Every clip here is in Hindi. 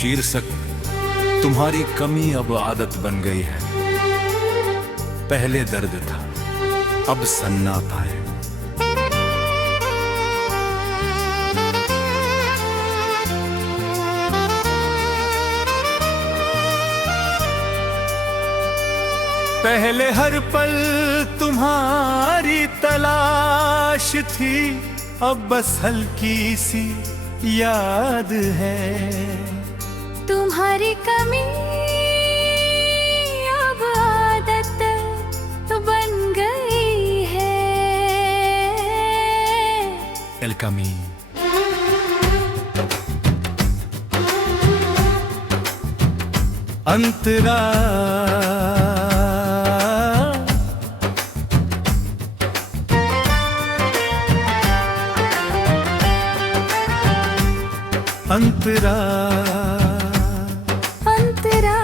शीर्षक तुम्हारी कमी अब आदत बन गई है। पहले दर्द था, अब सन्नाटा है। पहले हर पल तुम्हारी तलाश थी, अब बस हल्की सी याद है। तुम्हारी कमी अब आदत तो बन गई है। El Camí। अंतरा अंतरा अंतरा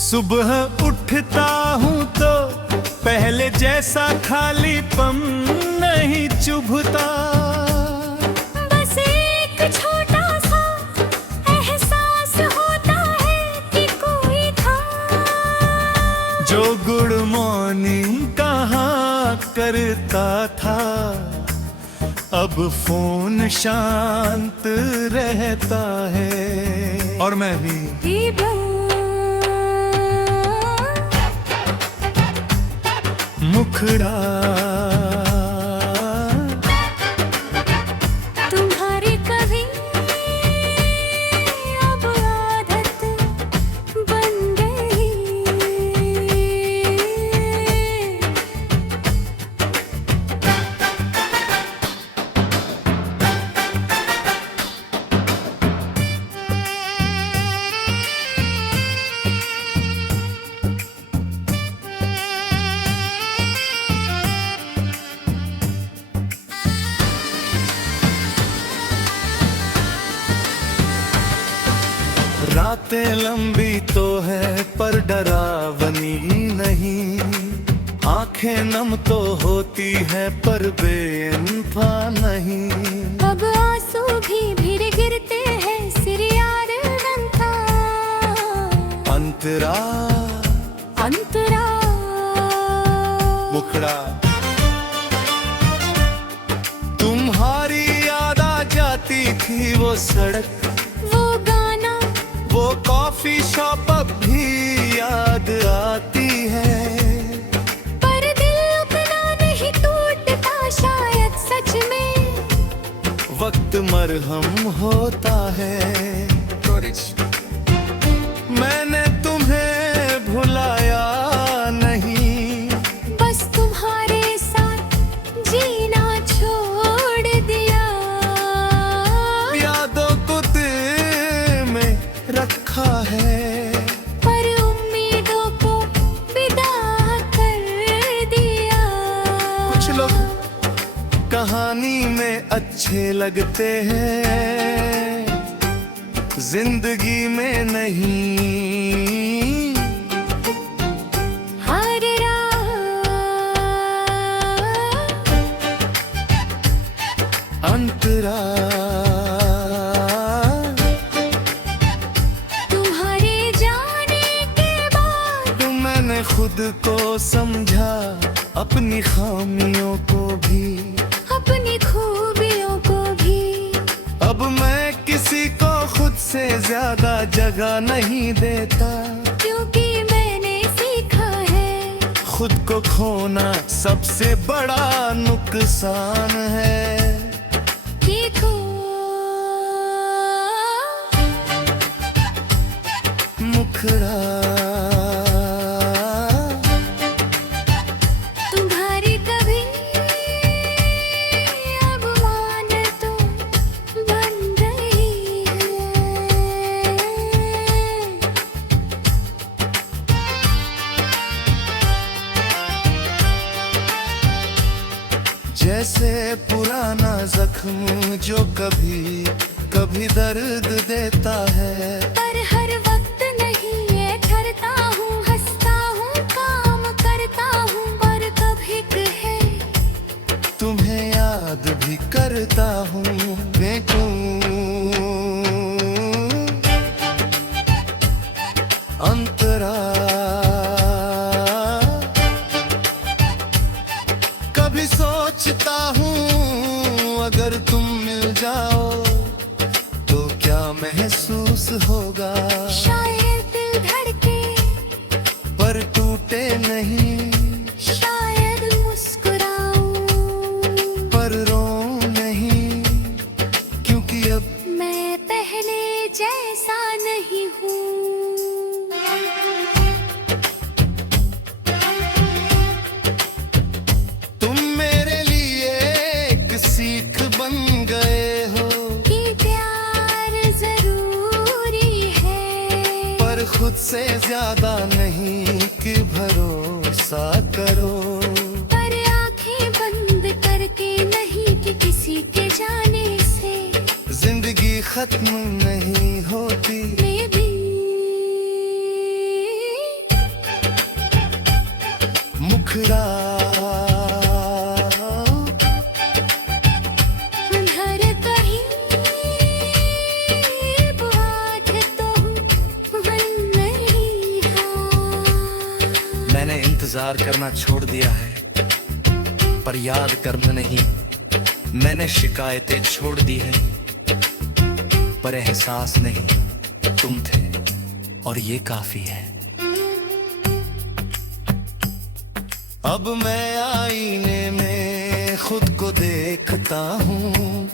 सुबह उठता हूँ तो पहले जैसा खालीपन नहीं चुभता। बस एक छोटा सा एहसास होता है कि कोई था जो गुड मॉर्निंग कहा करता था, अब फोन शांत रहता है। और मैं भी मुखड़ा तुम्हारी कभी अब आदत बन गई। रातें लंबी तो है पर डरावनी नहीं, आंखें नम तो होती है पर बेइंफा नहीं। अब आंसू भी भीड़ गिरते हैं सिर यार बनता। अंतरा अंतरा मुखड़ा तुम्हारी याद आ जाती थी, वो सड़क वो गाना वो कॉफी शॉप अब भी याद आती है। पर दिल उतना नहीं टूटता शायद सच में, वक्त मरहम होता है। मैंने तुम्हें भुलाया नहीं, बस तुम्हारे साथ जीना छोड़ दिया। यादों को दिल में रखा है, पर उम्मीदों को विदा कर दिया। कुछ लोग कहानी में अच्छे लगते हैं, जिंदगी में नहीं। हर रात अंतरा तुम्हारे जाने के बाद मैंने खुद को समझा, अपनी खामियों को भी, अपनी खूबियों को भी। अब मैं किसी को खुद से ज्यादा जगह नहीं देता, क्योंकि मैंने सीखा है खुद को खोना सबसे बड़ा नुकसान है। देखो मुखड़ा तुम्हारी कभी अब आदत तो बन गई है। जैसे पुराना जख्म जो कभी कभी दर्द देता है, पर हर वक्त नहीं ये ठहरता हूँ, हंसता हूँ, काम करता हूँ, पर कभी कहे तुम्हें याद भी करता हूँ। देखूं अगर तुम मिल जाओ तो क्या महसूस होगा? शायद दिल धड़के पर टूटे नहीं, शायद मुस्कुराऊं पर रो नहीं, क्योंकि अब मैं पहले जैसा नहीं हूँ। तुम मेरे लिए एक सीख बन गए हो कि प्यार जरूरी है, पर खुद से ज्यादा नहीं कि भरोसा करो। पर आंखें बंद करके नहीं कि किसी के जाने से जिंदगी खत्म नहीं होती। मैं भी मुखड़ा हर कहीं बात तो बन नहीं है। मैंने इंतजार करना छोड़ दिया है, पर याद करना नहीं। मैंने शिकायतें छोड़ दी है, पर एहसास नहीं। तुम थे और ये काफी है। अब मैं आईने में खुद को देखता हूँ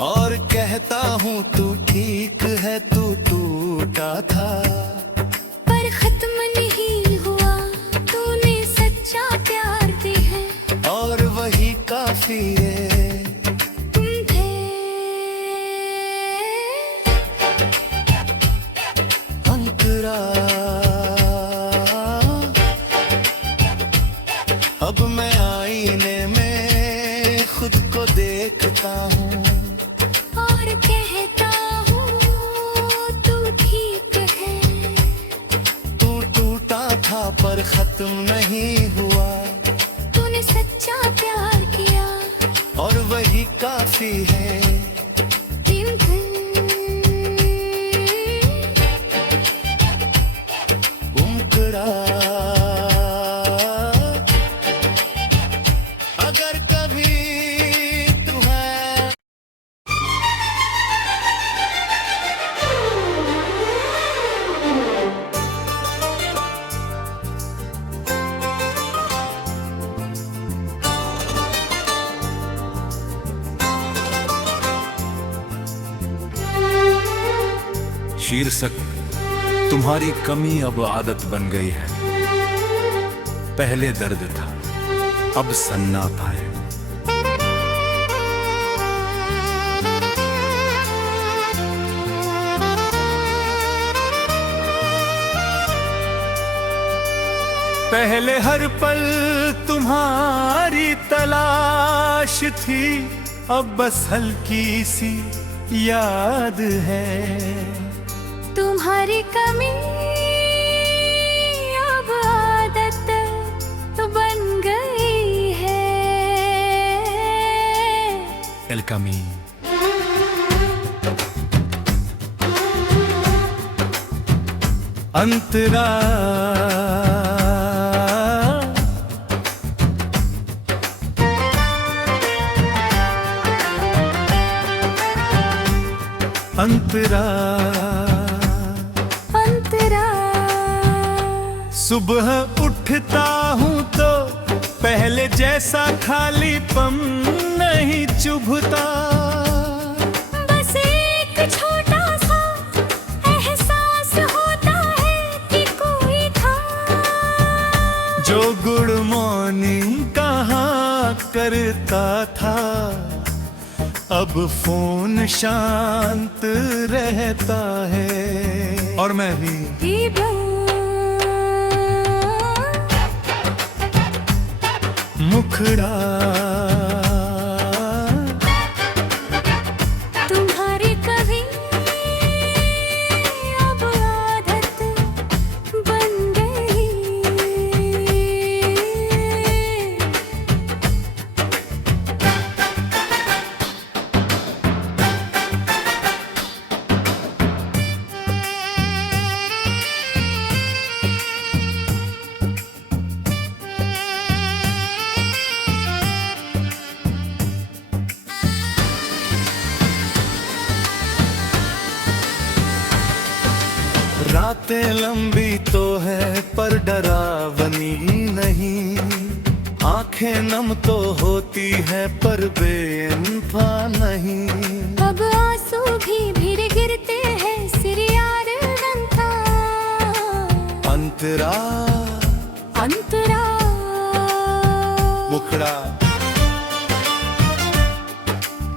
और कहता हूँ तू ठीक है, तू टूटा था पर खत्म नहीं हुआ, तूने सच्चा प्यार दी है। और वही काफी है। तुम थे अंतरा अब मैं आईने में खुद को देखता हूँ और कहता हूँ तू ठीक है। तू टूटा था पर खत्म नहीं हुआ, तूने सच्चा प्यार किया और वही काफी है। दिन दिन उमकड़ा अगर कभी तुम्हें शीर्षक तुम्हारी कमी अब आदत बन गई है। पहले दर्द था, अब सन्नाटा है। पहले हर पल तुम्हारी तलाश थी, अब बस हल्की सी याद है। तुम्हारी कमी अब आदत तो बन गई है। El Camí। अंतरा अंतरा अंतरा सुबह उठता हूँ तो पहले जैसा खालीपन नहीं चुभता। बस एक छोटा सा एहसास होता है कि कोई था जो गुड मॉर्निंग कहा करता था, अब फोन शांत रहता है। और मैं भी मुखड़ा तुम्हारी कभी अब आदत बन गई। रातें लंबी तो है पर डरावनी नहीं, आंखें नम तो होती है पर बेइंफा नहीं। अब आंसू भी फिर गिरते हैं सिर यार बनता। अंतरा अंतरा मुखड़ा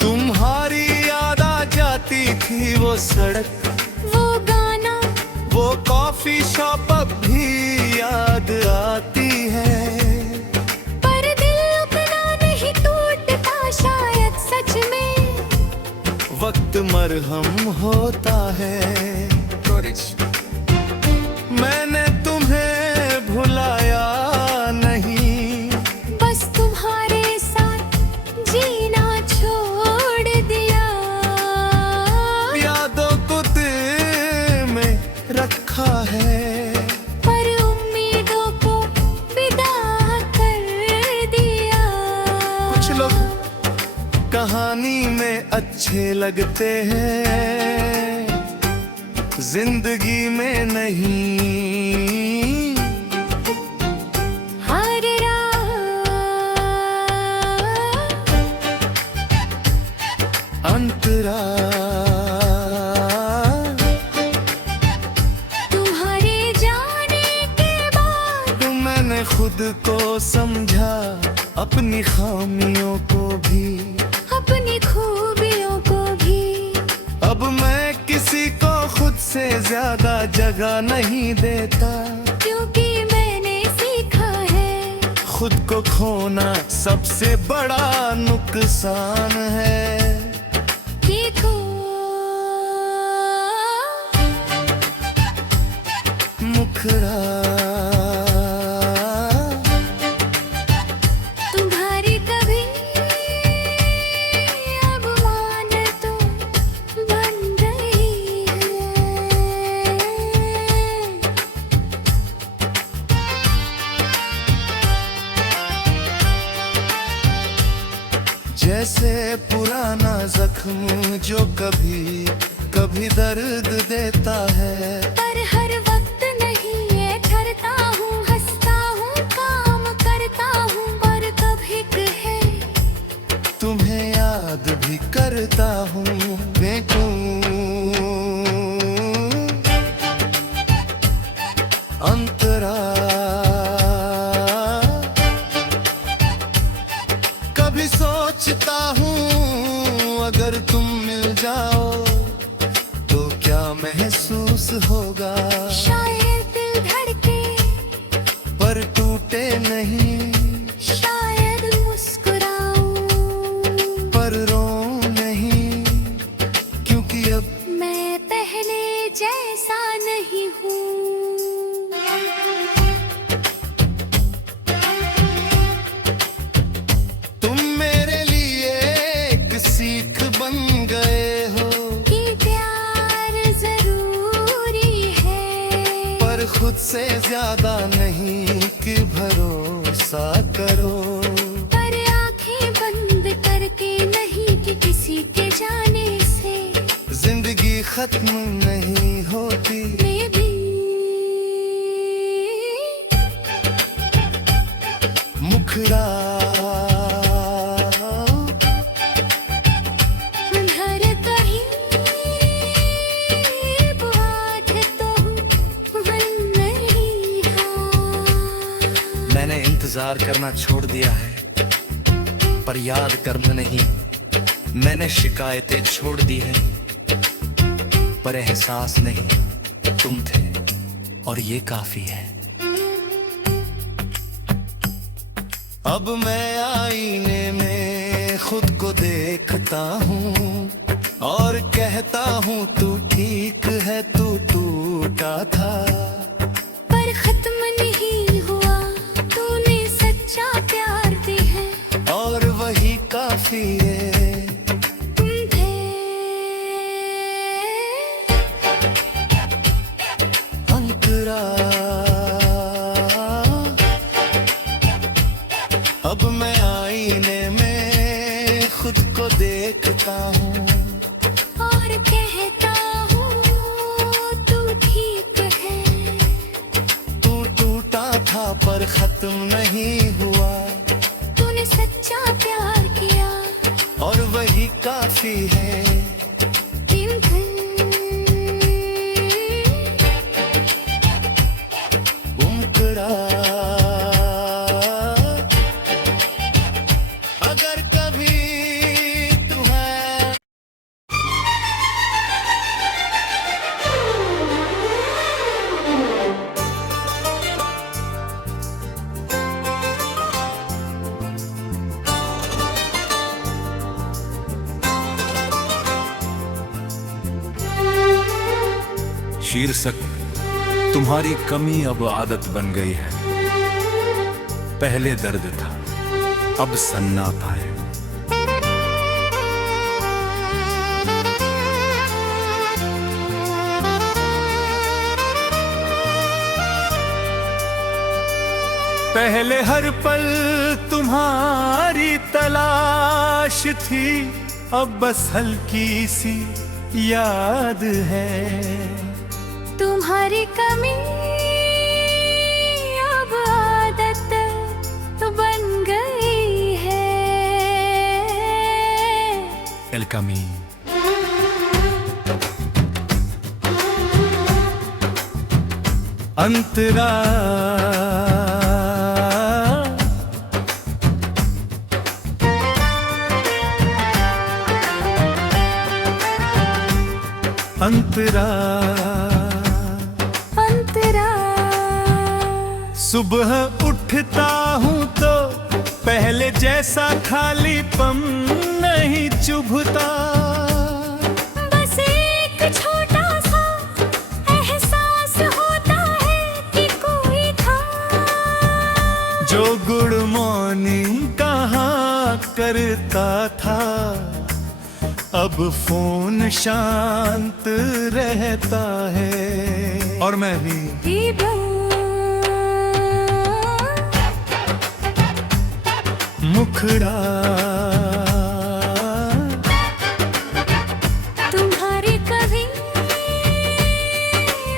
तुम्हारी याद आ जाती थी, वो सड़क वो गाना वो कॉफी शॉप अब भी याद आती है। पर दिल उतना नहीं टूटता शायद सच में, वक्त मरहम होता है। मैंने तुम्हें भुलाया नहीं, बस तुम्हारे साथ जीना छोड़ दिया। यादों को दिल में रखा है, पर उम्मीदों को विदा कर दिया। कुछ लोग कहानी में अच्छे लगते हैं, जिंदगी में नहीं। हर रात अंतरा तुम्हारे जाने के बाद मैंने खुद को समझा, अपनी खामियों को भी, अपनी खूबियों को भी। अब मैं किसी को खुद से ज्यादा जगह नहीं देता, क्योंकि मैंने सीखा है खुद को खोना सबसे बड़ा नुकसान है। देखो मुखड़ा तुम्हारी कभी अब मान तो बन गई है। जैसे पुराना जख्म जो कभी कभी दर्द देता है, पर हर वक्त नहीं ये ठहरता हूँ, हंसता हूँ, काम करता हूँ, पर कभी कहे तुम्हें याद भी करता हूँ। देखूं अंतरा कभी सोचता हूँ अगर तुम मिल जाओ तो क्या महसूस होगा। शायद दिल धड़के पर टूटे नहीं, शायद मुस्कुराऊं, पर रो नहीं, क्योंकि अब मैं पहले जैसा नहीं हूँ। तुम मेरे लिए एक सीख बन गए हो कि प्यार जरूरी है, पर खुद से ज्यादा नहीं कि भरोसा करो। पर आंखें बंद करके नहीं कि किसी के जाने से जिंदगी खत्म नहीं होती। मैं भी मुखड़ा हर कहीं बात तो बन नहीं है। मैंने इंतजार करना छोड़ दिया है, पर याद करना नहीं। मैंने शिकायतें छोड़ दी है, पर एहसास नहीं। तुम थे और ये काफी है। अब मैं आईने में खुद को देखता हूँ और कहता हूँ तू ठीक है, तू टूटा था पर खत्म नहीं हुआ, तूने सच्चा प्यार दी है। और वही काफी है। तुम थे अंतरा अब मैं आईने में खुद को देखता हूँ और कहता हूँ तू ठीक है। सफर खत्म नहीं हुआ, तूने सच्चा प्यार किया और वही काफी है। दिन भर उमकड़ा अगर कभी तुम्हें शीर्षक तुम्हारी कमी अब आदत बन गई है। पहले दर्द था, अब सन्नाटा है। पहले हर पल तुम्हारी तलाश थी, अब बस हल्की सी याद है। तुम्हारी कमी अब आदत बन गई है। El camí अंतरा अंतरा अंतरा सुबह उठता हूँ तो पहले जैसा खालीपन नहीं चुभता। बस एक छोटा सा एहसास होता है कि कोई था जो गुड मॉर्निंग कहा करता था, अब फोन शांत रहता है। और मैं भी मुखड़ा तुम्हारी कभी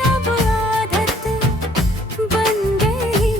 अब आदत बन गई।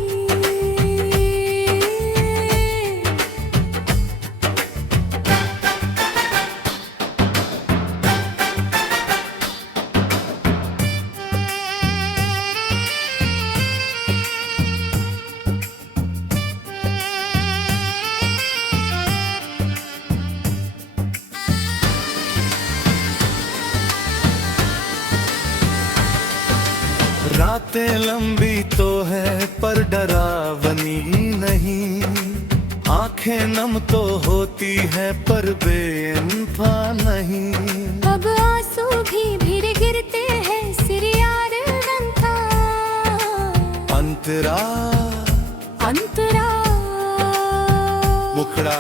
रातें लंबी तो है पर डरावनी नहीं, आंखें नम तो होती है पर बेइंफा नहीं। अब आंसू भी फिर गिरते हैं सिर यार बनता। अंतरा अंतरा मुखड़ा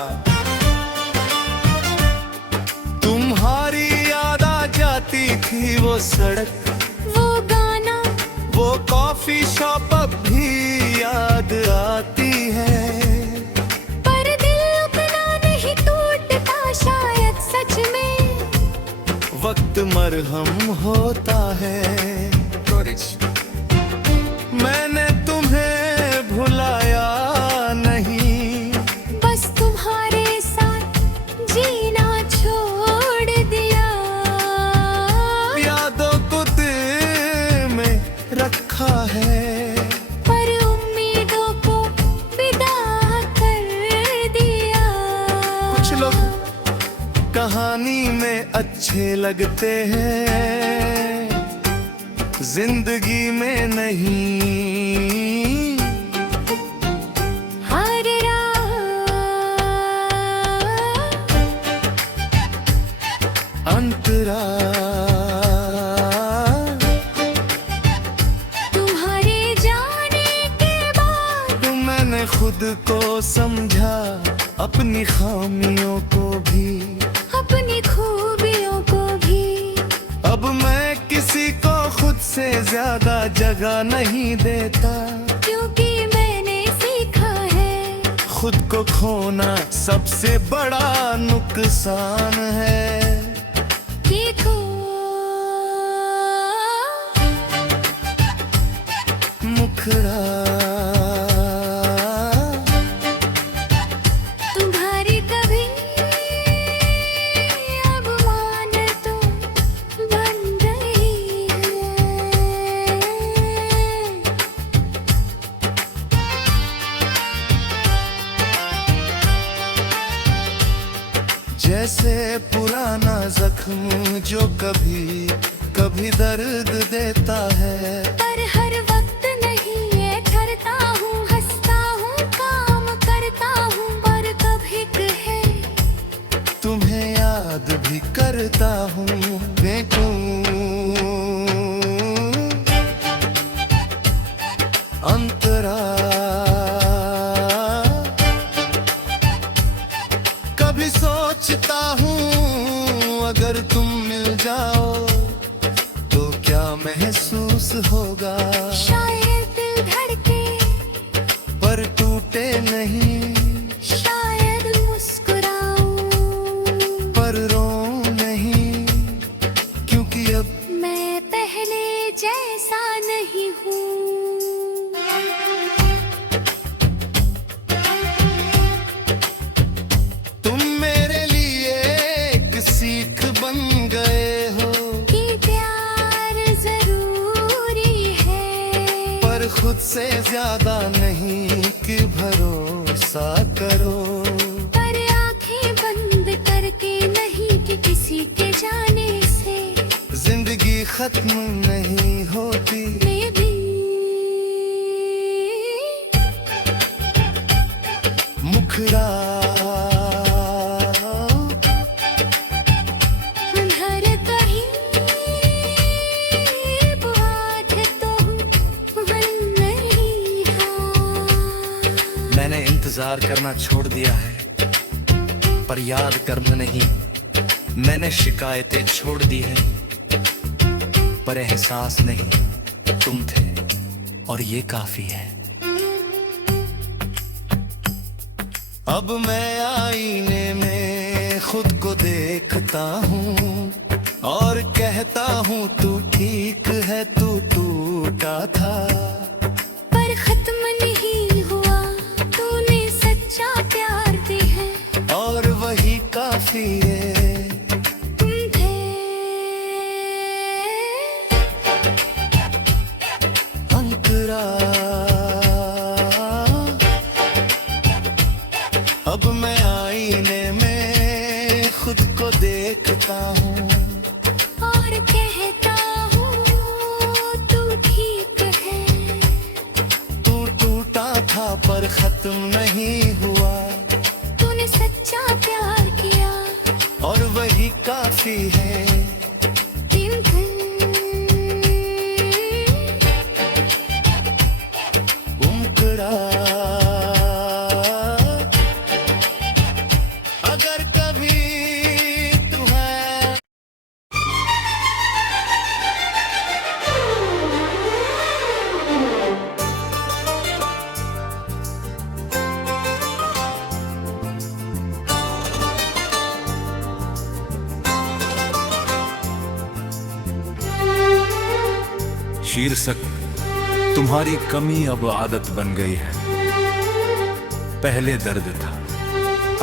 तुम्हारी याद आ जाती थी, वो सड़क वो गाना वो कॉफी शॉप अब भी याद आती है। पर दिल उतना नहीं टूटता शायद सच में वक्त मरहम होता है। मैंने तुम्हें भुलाया नहीं, बस तुम्हारे साथ जीना छोड़ दिया। यादों को दिल में रखा है, पर उम्मीदों को विदा कर दिया। कुछ लोग कहानी में अच्छे लगते हैं, जिंदगी में नहीं। हर रात अंतरा तुम्हारे जाने के बाद मैंने खुद को समझा, अपनी खामियों को भी, अपनी खूबियों को भी। अब मैं किसी को खुद से ज्यादा जगह नहीं देता, क्योंकि मैंने सीखा है खुद को खोना सबसे बड़ा नुकसान है। देखो मुखड़ा जख्म जो कभी कभी दर्द देता है। पर हर वक्त नहीं ये ठहरता हूँ, हंसता हूँ, काम करता हूँ, पर कभी कहे तुम्हें याद भी करता हूँ। देखूं अंतरा कभी सोचता हूँ अगर तुम मिल जाओ तो क्या महसूस होगा। शायद दिल धड़के पर टूटे नहीं, शायद मुस्कुराऊं पर रो नहीं, क्योंकि अब मैं पहले जैसा नहीं हूँ। तुम मेरे लिए एक सीख बन गए हो कि प्यार जरूरी है, पर खुद से ज्यादा नहीं कि भरोसा करो। पर आंखें बंद करके नहीं कि किसी के जाने से जिंदगी खत्म नहीं होती। मैं भी मुखड़ा हर कहीं बात तो मन नहीं है। मैंने इंतजार करना छोड़ दिया है, पर याद करना नहीं। मैंने शिकायतें छोड़ दी है, पर एहसास नहीं। तुम थे और ये काफी है। अब मैं आईने में खुद को देखता हूँ और कहता हूँ तू ठीक है, तू टूटा था पर खत्म नहीं हुआ, तूने सच्चा प्यार दी है, और वही काफी है। तुम थे अंतरा अब मैं आईने में खुद को देखता हूँ और कहता हूँ तू ठीक है। तू टूटा था पर खत्म नहीं हुआ, तूने सच्चा प्यार किया और वही काफी है। दिन भर उमकड़ा अगर कभी तुम्हें शीर्षक तुम्हारी कमी अब आदत बन गई है। पहले दर्द था,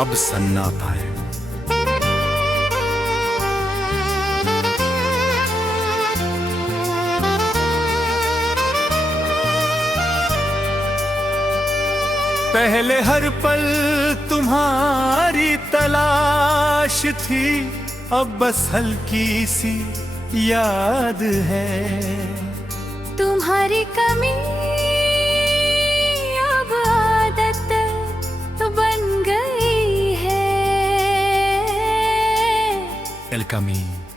अब सन्नाटा है। पहले हर पल तुम्हारी तलाश थी, अब बस हल्की सी याद है। तुम्हारी कमी अब आदत बन गई है। El camino